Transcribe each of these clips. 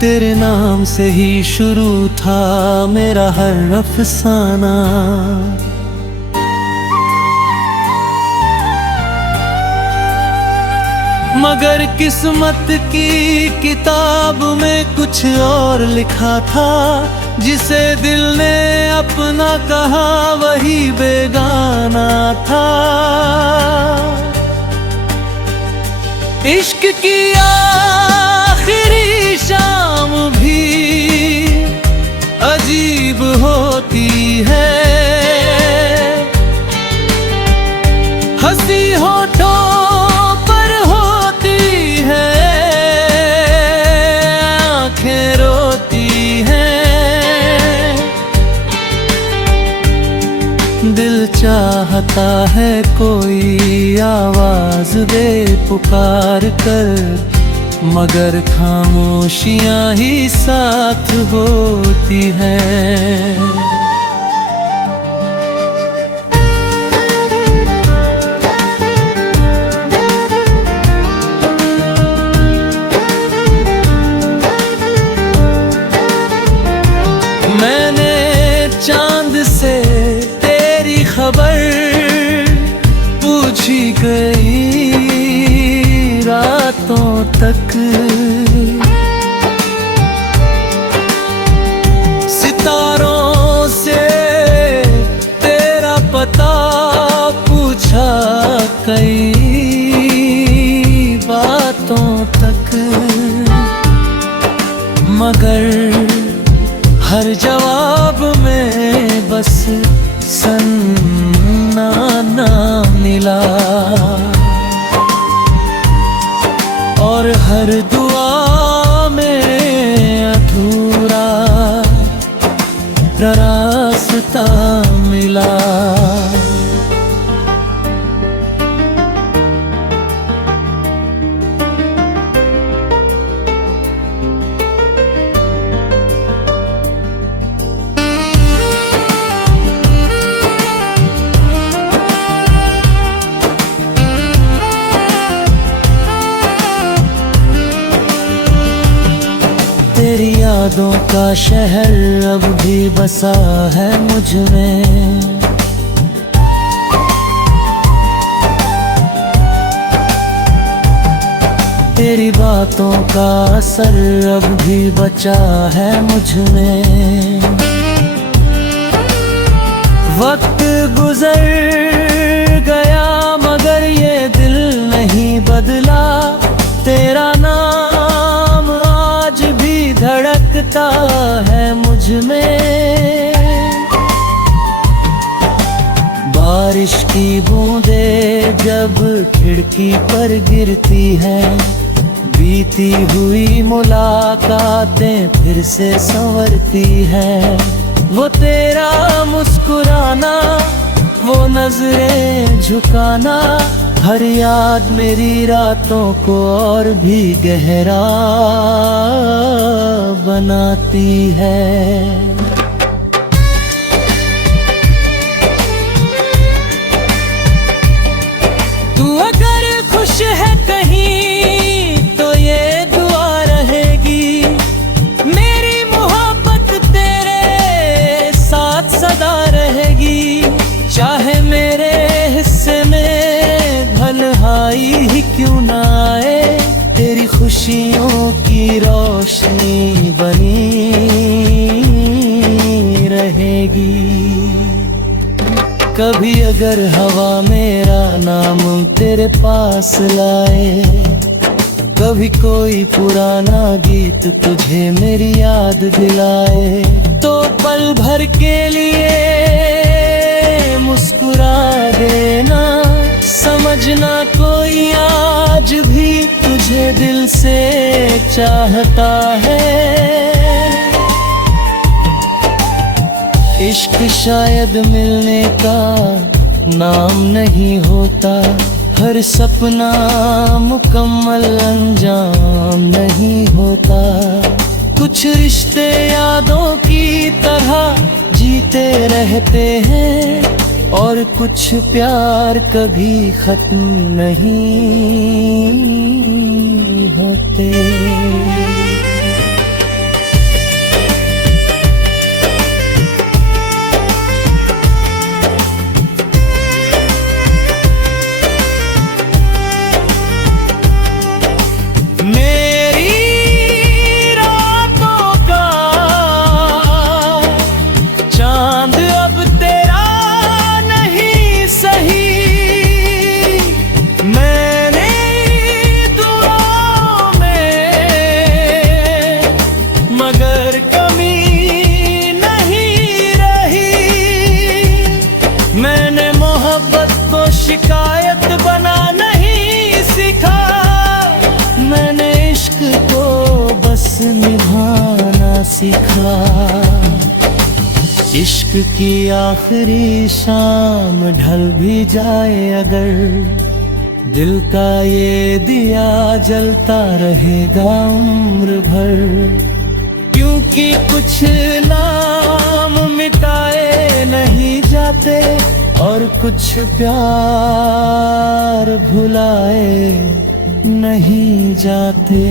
तेरे नाम से ही शुरू था मेरा हर अफसाना। मगर किस्मत की किताब में कुछ और लिखा था, जिसे दिल ने अपना कहा वही बेगाना था। इश्क की आखिरी शाम भी अजीब होती है, हंसी होठों पर होती है, आंखें रोती हैं। दिल चाहता है कोई आवाज दे पुकार कर, मगर खामोशियां ही साथ होती हैं। मैंने चांद से तेरी खबर पूछी गई रातों तक, सितारों से तेरा पता पूछा कई बातों तक, मगर हर जवाब में बस सन्नाटा मिला, और हर दुआ में अधूरा रास्ता मिला। तेरी यादों का शहर अब भी बसा है मुझ में, तेरी बातों का असर अब भी बचा है मुझ में। वक्त गुजर गया मगर ये दिल नहीं बदला, तेरा नाम आज भी धड़कता है मुझ में। बारिश की बूंदें जब खिड़की पर गिरती हैं, बीती हुई मुलाकातें फिर से संवरती हैं। वो तेरा मुस्कुराना, वो नजरें झुकाना, हर याद मेरी रातों को और भी गहरा बनाती है। तू अगर खुश है कहीं तो ये दुआ रहेगी, मेरी मोहब्बत तेरे साथ सदा रहेगी। चाहे मेरे हिस्से में भलाई ही क्यों ना आए, तेरी खुशियों की रोशनी बनी रहेगी। कभी अगर हवा मेरा नाम तेरे पास लाए, कभी कोई पुराना गीत तुझे मेरी याद दिलाए, तो पल भर के लिए मुस्कुरा देना। समझना कोई आज भी तुझे दिल से चाहता है। इश्क शायद मिलने का नाम नहीं होता, हर सपना मुकम्मल अंजाम नहीं होता। कुछ रिश्ते यादों की तरह जीते रहते हैं, और कुछ प्यार कभी खत्म नहीं होते। इश्क की आखिरी शाम ढल भी जाए अगर, दिल का ये दिया जलता रहेगा उम्र भर। क्योंकि कुछ नाम मिटाए नहीं जाते और कुछ प्यार भुलाए नहीं जाते।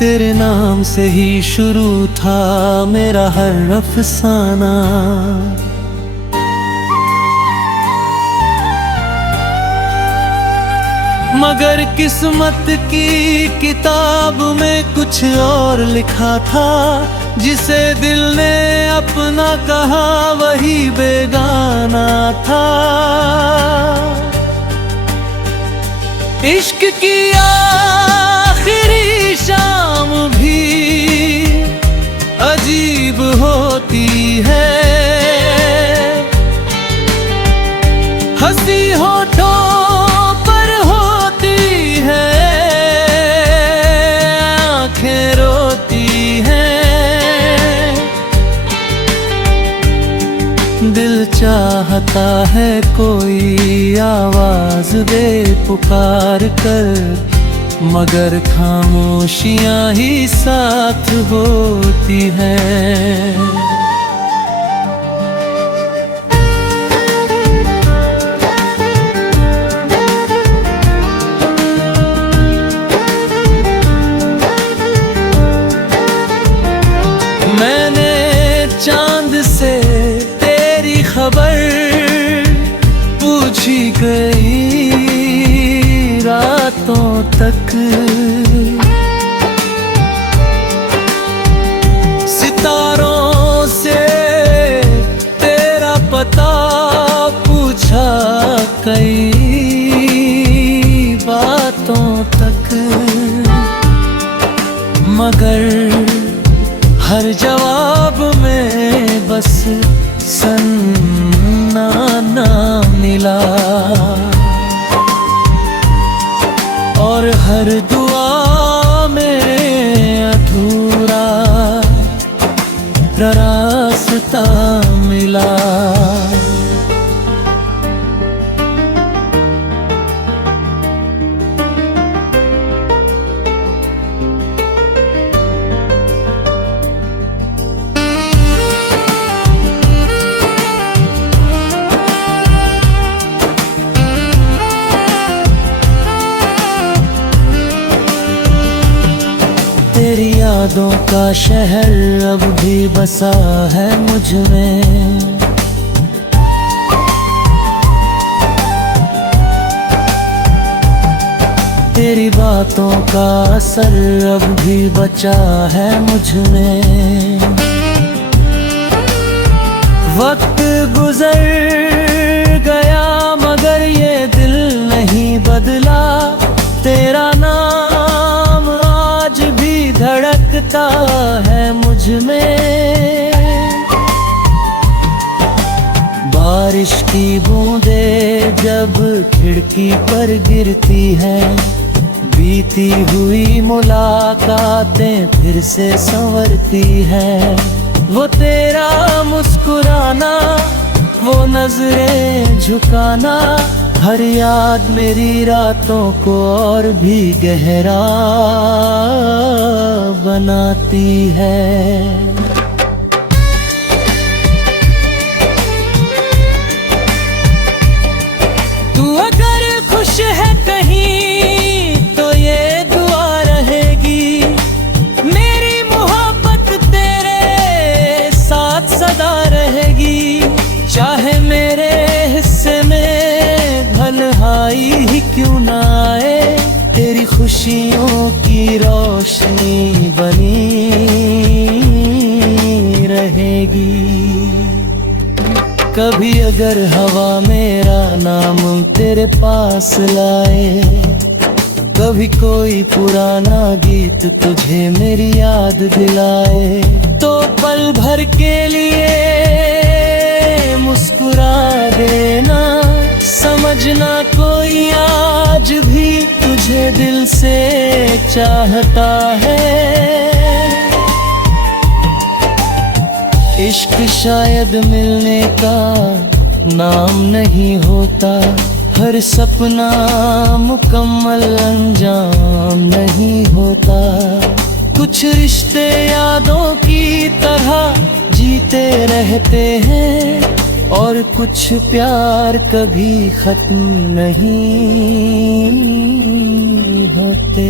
तेरे नाम से ही शुरू था मेरा हर अफसाना, मगर किस्मत की किताब में कुछ और लिखा था। जिसे दिल ने अपना कहा वही बेगाना था। इश्क की आखिरी शाम भी अजीब होती है, हंसी होठों पर होती है, आंखें रोती हैं। दिल चाहता है कोई आवाज दे पुकार कर, मगर खामोशियां ही साथ होती हैं। मैंने चांद से तेरी खबर पूछी गई रातों तक, सितारों से तेरा पता पूछा कई बातों तक, मगर हर जवाब में बस सन्नाटा मिला। और हर दुआ में अधूरा रास्ता मिला। तेरी यादों का शहर अब भी बसा है मुझ में, तेरी बातों का असर अब भी बचा है मुझ में। वक्त गुजर गया मगर ये दिल नहीं बदला, तेरा नाम आज भी धड़कता है मुझ में। बारिश की बूंदें जब खिड़की पर गिरती हैं, बीती हुई मुलाकातें फिर से संवरती हैं। वो तेरा मुस्कुराना, वो नजरें झुकाना, हर याद मेरी रातों को और भी गहरा बनाती है। तू अगर खुश है कहीं तो ये दुआ रहेगी, मेरी मोहब्बत तेरे साथ सदा रहेगी। चाहे मेरे हिस्से में भलहाई ही क्यों ना आए, तेरी खुशियों की रोशनी बनी रहेगी। कभी अगर हवा मेरा नाम तेरे पास लाए, कभी कोई पुराना गीत तुझे मेरी याद दिलाए, तो पल भर के लिए मुस्कुरा देना। समझना कोई आज भी तुझे दिल से चाहता है। इश्क शायद मिलने का नाम नहीं होता, हर सपना मुकम्मल अंजाम नहीं होता। कुछ रिश्ते यादों की तरह जीते रहते हैं, और कुछ प्यार कभी खत्म नहीं होते।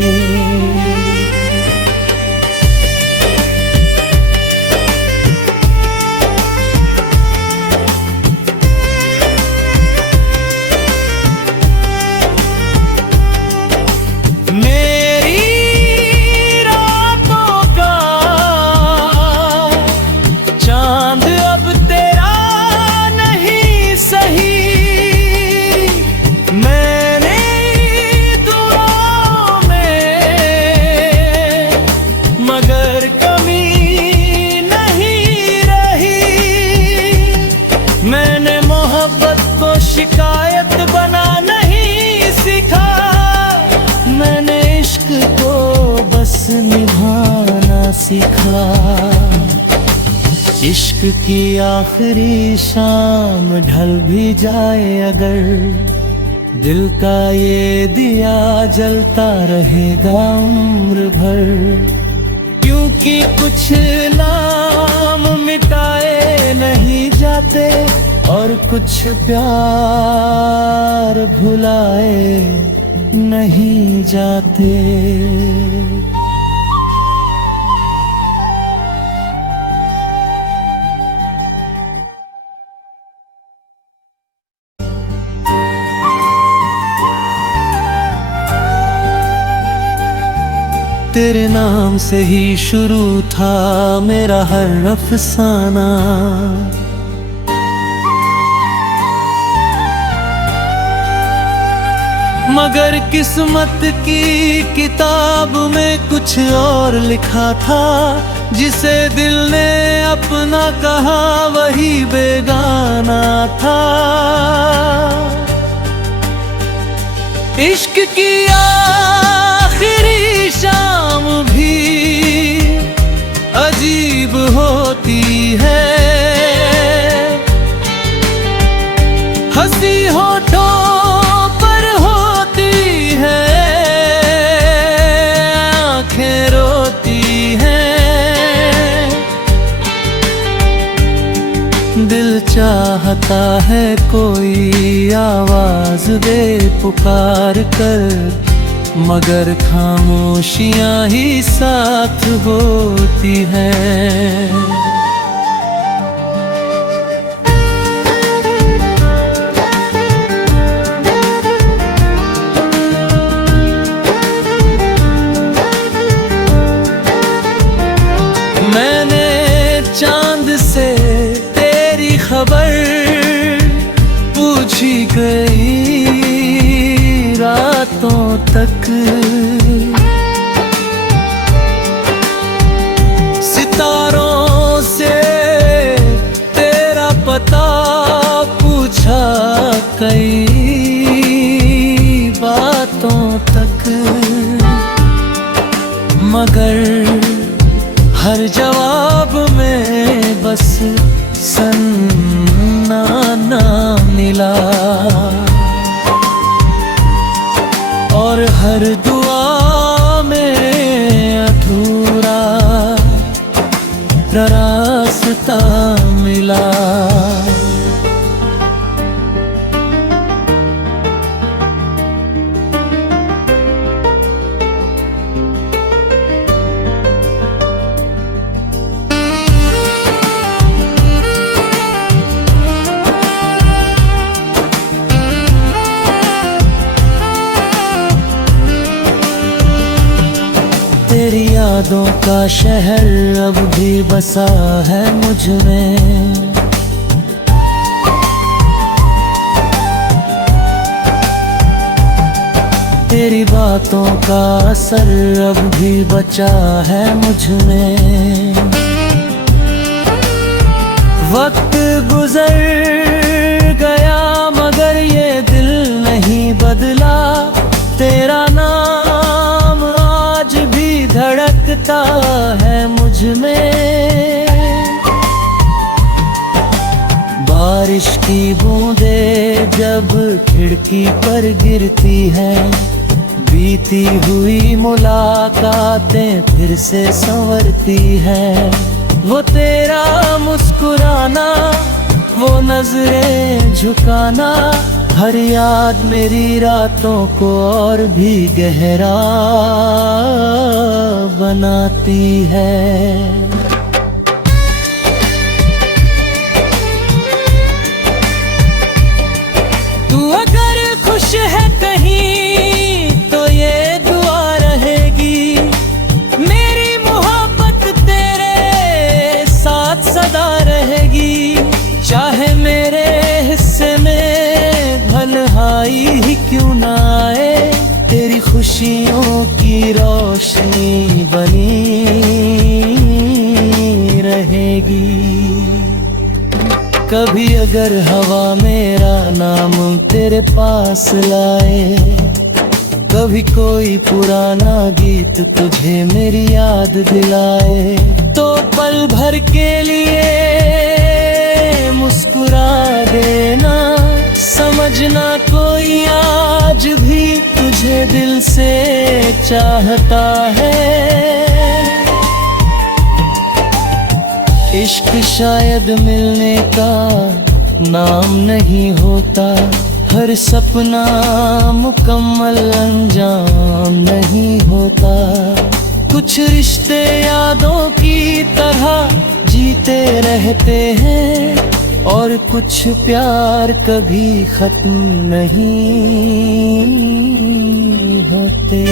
शिकायत बना नहीं सीखा, मैंने इश्क को बस निभाना सीखा। इश्क की आखिरी शाम ढल भी जाए अगर, दिल का ये दिया जलता रहेगा उम्र भर। क्योंकि कुछ नाम मिटाए नहीं जाते, और कुछ प्यार भुलाए नहीं जाते। तेरे नाम से ही शुरू था मेरा हर अफसाना, मगर किस्मत की किताब में कुछ और लिखा था। जिसे दिल ने अपना कहा वही बेगाना था। इश्क की आखिरी शाम भी अजीब होती है, हंसी होठों चाहता है कोई आवाज दे पुकार कर, मगर खामोशियां ही साथ होती हैं। मैंने चांद से खबर पूछी गई रातों तक, सितारों से तेरा पता पूछा कई बातों तक, मगर हर जवाब में बस सन्ना ना मिला। और हर दुआ में अधूरा रास्ता मिला। तेरी यादों का शहर अब भी बसा है मुझ में, तेरी बातों का असर अब भी बचा है मुझ में। वक्त गुजर गया मगर ये दिल नहीं बदला, तेरा नाम आज भी धड़कता है मुझ में। बारिश की बूंदें जब खिड़की पर गिरती है, बीती हुई मुलाकातें फिर से संवरती है। वो तेरा मुस्कुराना, वो नजरें झुकाना, हर याद मेरी रातों को और भी गहरा बनाती है। तू अगर खुश है कहीं तो ये दुआ रहेगी, मेरी मोहब्बत तेरे साथ सदा रहेगी। चाहे मेरे हिस्से में भलहाई ही क्यों ना आए, तेरी खुशियों की रोशनी बनी रहेगी। कभी अगर हवा मेरा नाम तेरे पास लाए, कभी कोई पुराना गीत तुझे मेरी याद दिलाए, तो पल भर के लिए मुस्कुरा देना। समझना कोई आज भी तुझे दिल से चाहता है। इश्क शायद मिलने का नाम नहीं होता, हर सपना मुकम्मल अंजाम नहीं होता। कुछ रिश्ते यादों की तरह जीते रहते हैं, और कुछ प्यार कभी खत्म नहीं होते।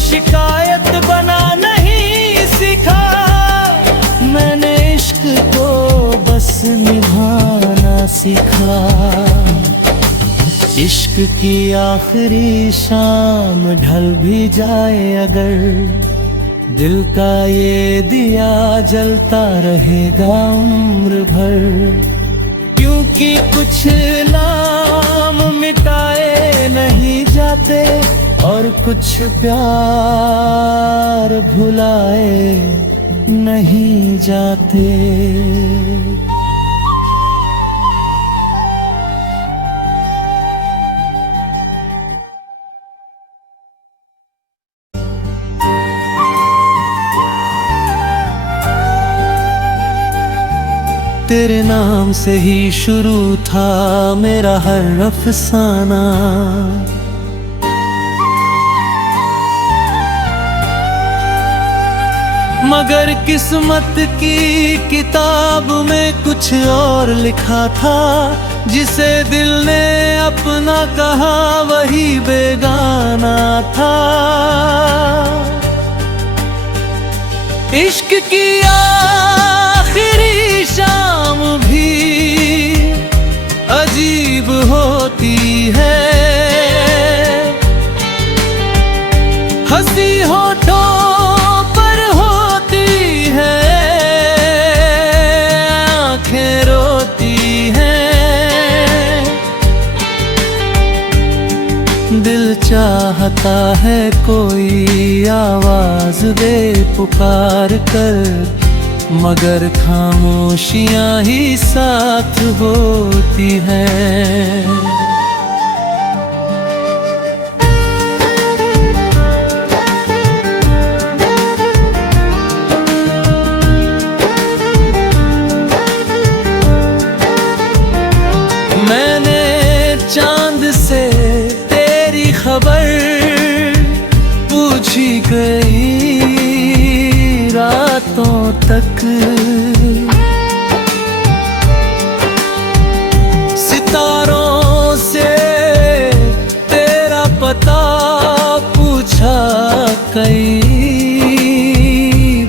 शिकायत बना नहीं सीखा, मैंने इश्क को बस निभाना सीखा। इश्क की आखिरी शाम ढल भी जाए अगर, दिल का ये दिया जलता रहेगा उम्र भर। क्योंकि कुछ नाम मिटाए नहीं जाते, और कुछ प्यार भुलाए नहीं जाते। तेरे नाम से ही शुरू था मेरा हर अफसाना, मगर किस्मत की किताब में कुछ और लिखा था। जिसे दिल ने अपना कहा वही बेगाना था। इश्क की आखिरी शाम भी अजीब होती है, हंसी होठों पर होती है, आंखें रोती हैं। दिल चाहता है कोई आवाज दे पुकार कर, मगर खामोशियां ही साथ होती हैं। खबर पूछी गई रातों तक। सितारों से तेरा पता पूछा कई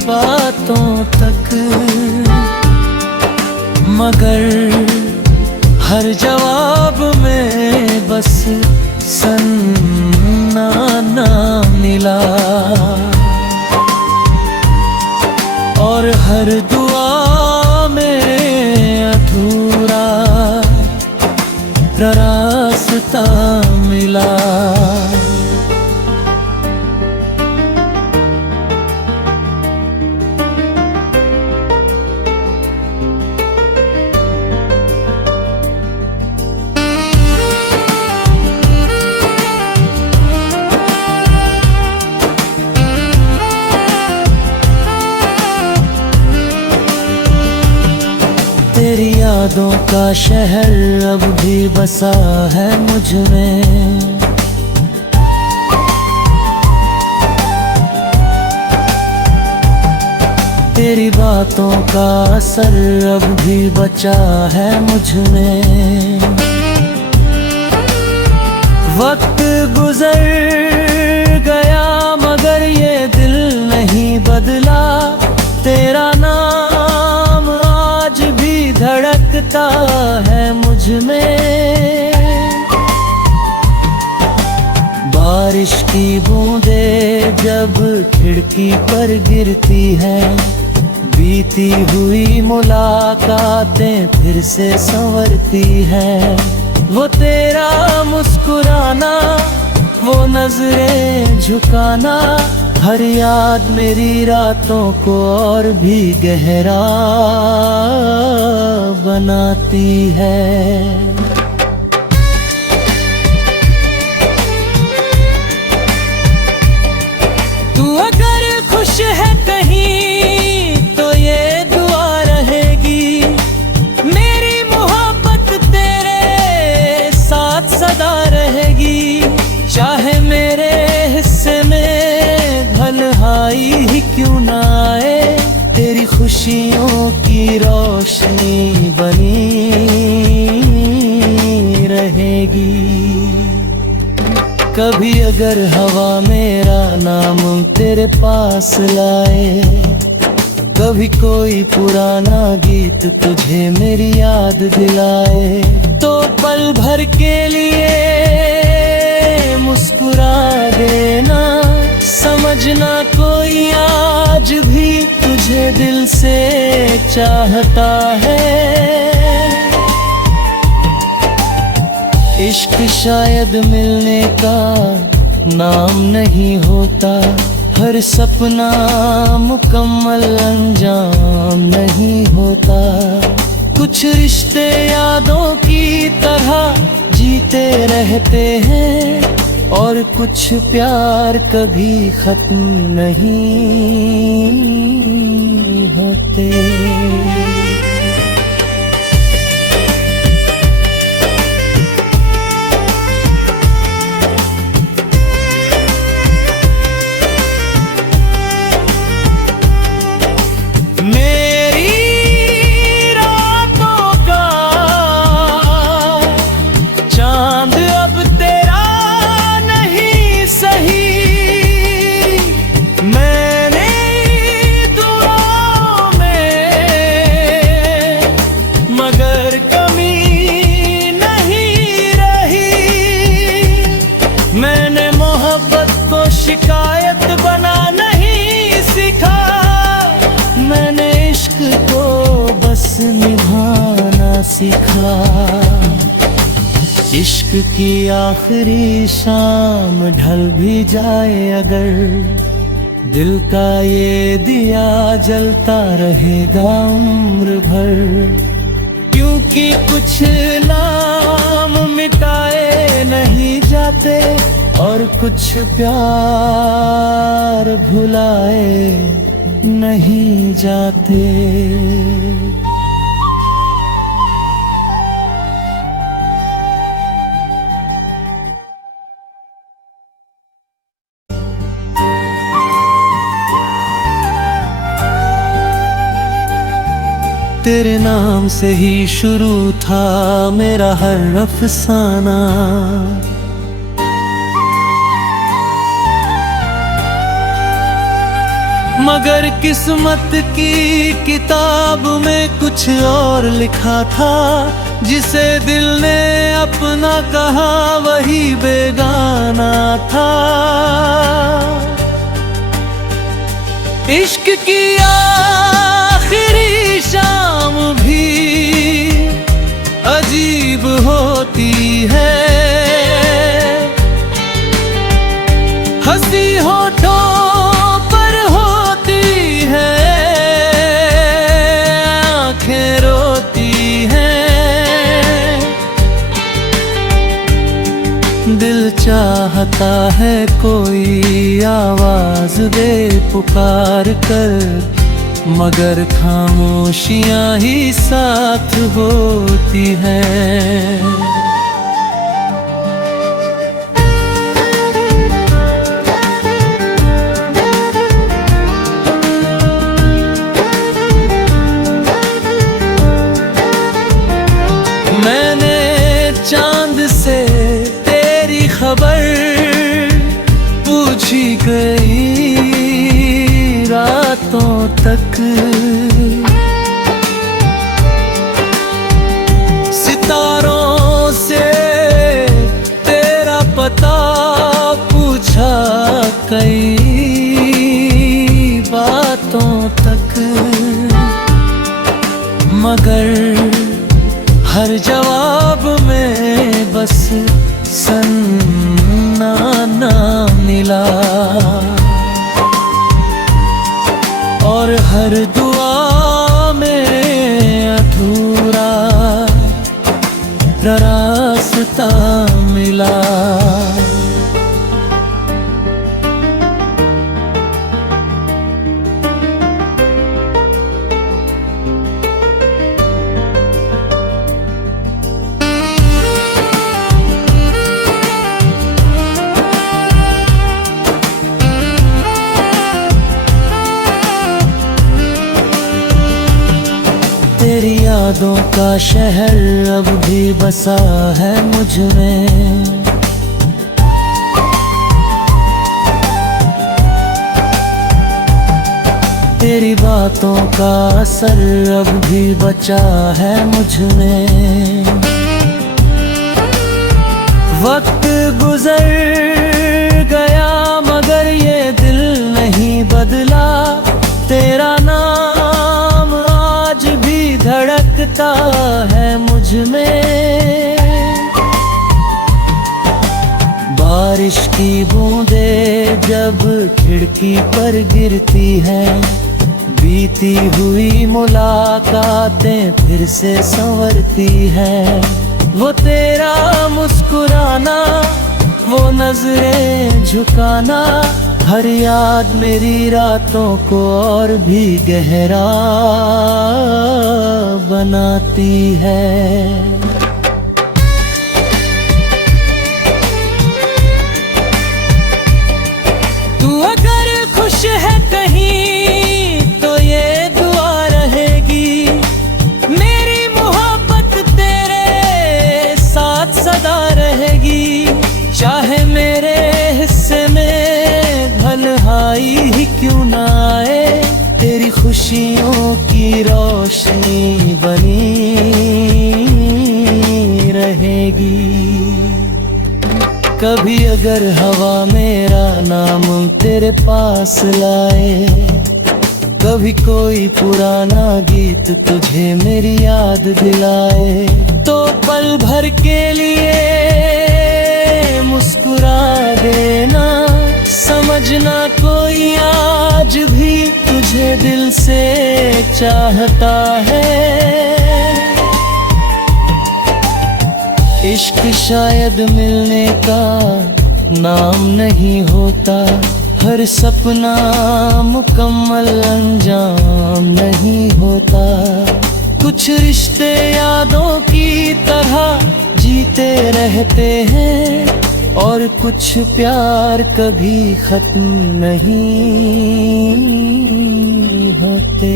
बातों तक, मगर हर जवाब में बस सन्नाटा मिला। और हर दुआ में अधूरा रास्ता मिला। तेरी यादों का शहर अब भी बसा है मुझ में। तेरी बातों का असर अब भी बचा है मुझ में। वक्त गुजर गया मगर ये दिल नहीं बदला। तेरा नाम आज भी धड़कता है मुझ में। बारिश की बूंदें जब खिड़की पर गिरती हैं, बीती हुई मुलाकातें फिर से संवरती हैं। वो तेरा मुस्कुराना, वो नजरें झुकाना, हर याद मेरी रातों को और भी गहरा बनाती है। तू अगर खुश है कहीं तो ये दुआ रहेगी, मेरी मोहब्बत तेरे साथ सदा रहेगी। चाहे मेरे हिस्से में तन्हाई ही क्यों ना आए, तेरी खुशियों की रोशनी बनी रहेगी। कभी अगर हवा मेरा नाम तेरे पास लाए, कभी कोई पुराना गीत तुझे मेरी याद दिलाए, तो पल भर के लिए मुस्कुरा देना। समझना कोई आज भी तुझे दिल से चाहता है। इश्क शायद मिलने का नाम नहीं होता, हर सपना मुकम्मल अंजाम नहीं होता। कुछ रिश्ते यादों की तरह जीते रहते हैं, और कुछ प्यार कभी खत्म नहीं होते। शिकायत बना नहीं सीखा, मैंने इश्क को बस निभाना सीखा। इश्क की आखिरी शाम ढल भी जाए अगर, दिल का ये दिया जलता रहेगा उम्र भर। क्योंकि कुछ नाम मिटाए नहीं जाते, और कुछ प्यार भुलाए नहीं जाते। तेरे नाम से ही शुरू था मेरा हर अफसाना। मगर किस्मत की किताब में कुछ और लिखा था, जिसे दिल ने अपना कहा वही बेगाना था। इश्क की आखिरी शाम भी अजीब होती है, हंसी होठों पर होती है, आंखें रोती हैं। दिल चाहता है कोई आवाज दे पुकार कर, मगर खामोशियां ही साथ होती हैं। मैंने चांद से तेरी खबर पूछी गई रातों तक, सितारों से तेरा पता पूछा कई बातों तक, मगर हर जवाब में बस सन्नाटा मिला, और हर दुआ में अधूरा रास्ता मिला। तेरी यादों का शहर अब भी बसा है मुझ में, तेरी बातों का असर अब भी बचा है मुझ में। वक्त गुजर गया मगर ये दिल नहीं बदला, तेरा नाम आज भी धड़कता है मुझ में। बारिश की बूंदें जब खिड़की पर गिरती हैं, बीती हुई मुलाकातें फिर से संवरती हैं। वो तेरा मुस्कुराना, वो नजरें झुकाना, हर याद मेरी रातों को और भी गहरा बनाती है। तू अगर खुश है कहीं तो ये दुआ रहेगी, मेरी मोहब्बत तेरे साथ सदा रहेगी। चाहे मेरे हिस्से में भलाई ही क्यों ना आए, तेरी खुशियों की रोशनी बनी रहेगी। कभी अगर हवा मेरा नाम तेरे पास लाए, कभी कोई पुराना गीत तुझे मेरी याद दिलाए, तो पल भर के लिए मुस्कुरा देना। समझना कोई आज भी तुझे दिल से चाहता है। इश्क शायद मिलने का नाम नहीं होता, हर सपना मुकम्मल अंजाम नहीं होता। कुछ रिश्ते यादों की तरह जीते रहते हैं, और कुछ प्यार कभी खत्म नहीं होते।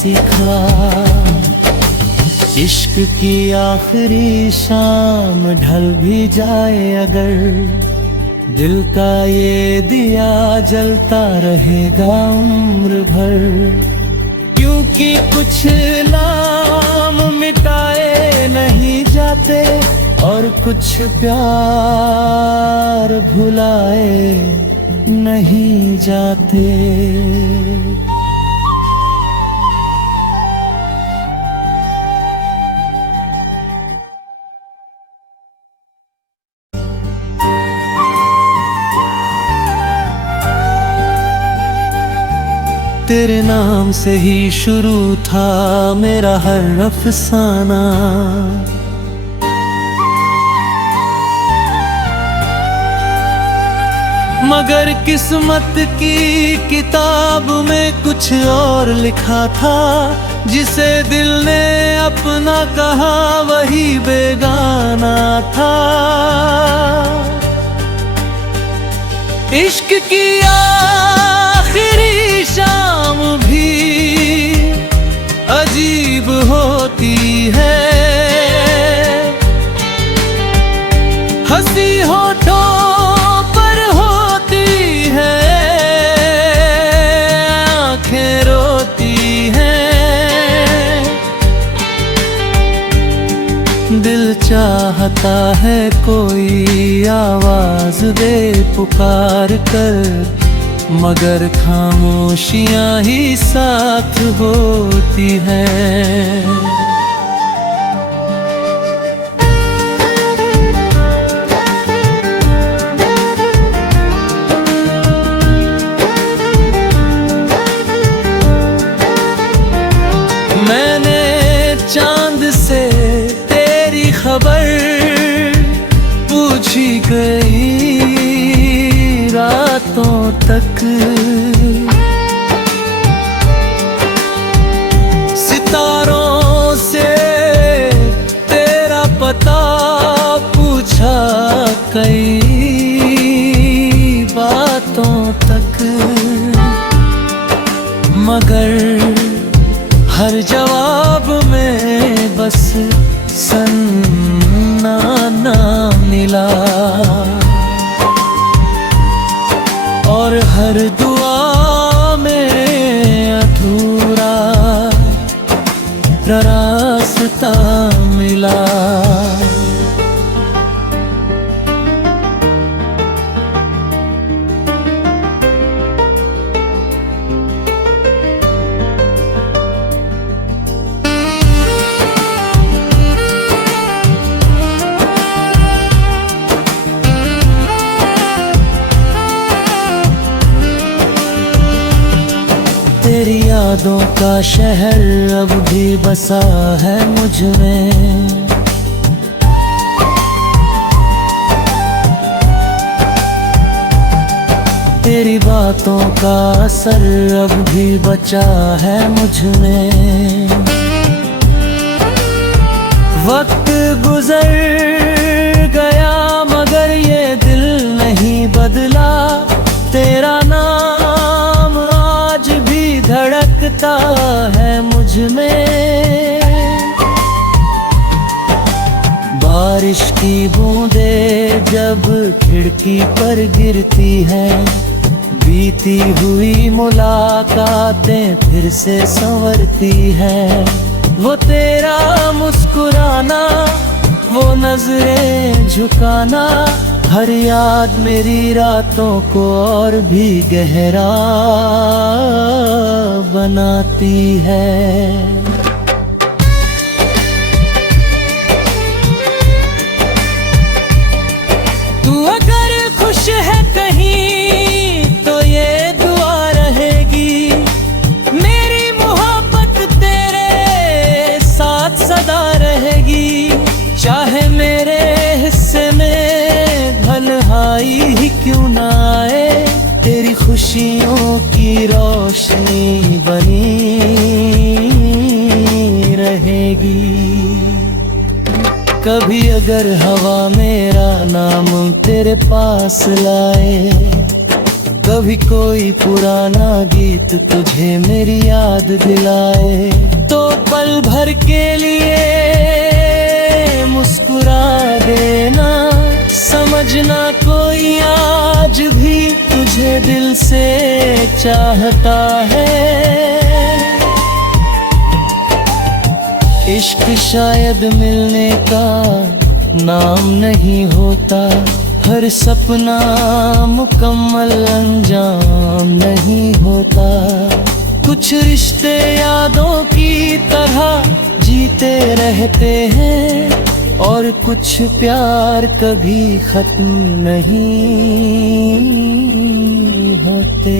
सीखा। इश्क की आखिरी शाम ढल भी जाए अगर, दिल का ये दिया जलता रहेगा उम्र भर। क्योंकि कुछ नाम मिटाए नहीं जाते और कुछ प्यार भुलाए नहीं जाते। तेरे नाम से ही शुरू था मेरा हर अफसाना, मगर किस्मत की किताब में कुछ और लिखा था। जिसे दिल ने अपना कहा वही बेगाना था। इश्क की आखिरी शाम भी अजीब होती है, हंसी होठों पर होती है, आंखें रोती हैं। दिल चाहता है कोई आवाज दे पुकार कर, मगर खामोशियां ही साथ होती हैं। मैंने चांद से तेरी खबर पूछी गई रातों तक, सितारों से तेरा पता पूछा कई बातों तक, मगर हर जवाब में बस सन्नाटा मिला। और हर दुआ में अधूरा रास्ता मिला। तेरी यादों का शहर अब भी बसा है मुझ में, तेरी बातों का असर अब भी बचा है मुझ में। वक्त गुजर गया मगर ये दिल नहीं बदला, तेरा नाम आज भी धड़कता है मुझ में। बारिश की बूंदें जब खिड़की पर गिरती हैं, बीती हुई मुलाकातें फिर से संवरती हैं। वो तेरा मुस्कुराना, वो नजरें झुकाना, हर याद मेरी रातों को और भी गहरा बनाती है। तू अगर खुश है कहीं तो ये दुआ रहेगी, मेरी मोहब्बत तेरे साथ सदा रहेगी। चाहे मेरे हिस्से में तन्हाई ही क्यों ना आए, तेरी खुशियों की रोशनी बनी रहेगी। कभी अगर हवा मेरा नाम तेरे पास लाए, कभी कोई पुराना गीत तुझे मेरी याद दिलाए, तो पल भर के लिए मुस्कुरा देना। समझना कोई आज भी तुझे दिल से चाहता है। इश्क शायद मिलने का नाम नहीं होता, हर सपना मुकम्मल अंजाम नहीं होता। कुछ रिश्ते यादों की तरह जीते रहते हैं, और कुछ प्यार कभी खत्म नहीं होते।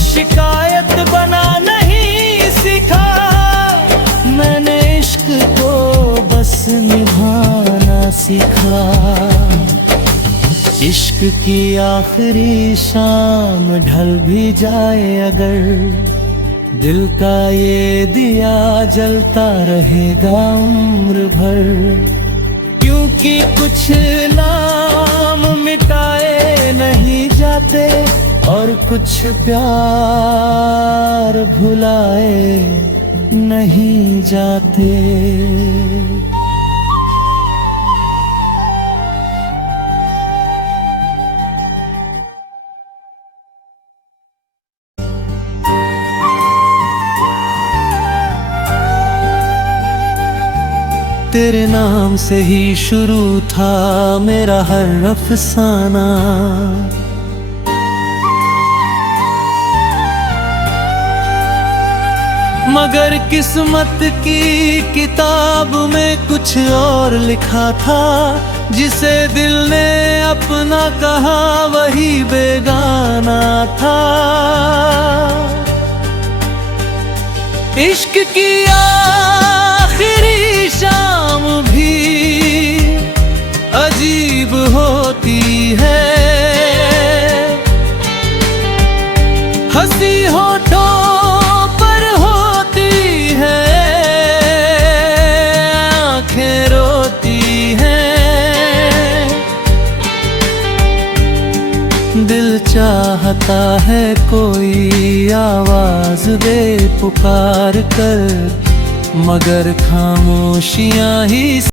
शिकायत बना नहीं सीखा, मैंने इश्क को बस निभाना सीखा। इश्क की आखिरी शाम ढल भी जाए अगर, दिल का ये दिया जलता रहेगा उम्र भर। क्योंकि कुछ नाम मिटाए नहीं जाते, और कुछ प्यार भुलाए नहीं जाते। तेरे नाम से ही शुरू था मेरा हर अफसाना, मगर किस्मत की किताब में कुछ और लिखा था। जिसे दिल ने अपना कहा वही बेगाना था। इश्क की आखिरी शाम भी अजीब होती है, हंसी होठों दिल चाहता है कोई आवाज दे पुकार कर, मगर खामोशियां ही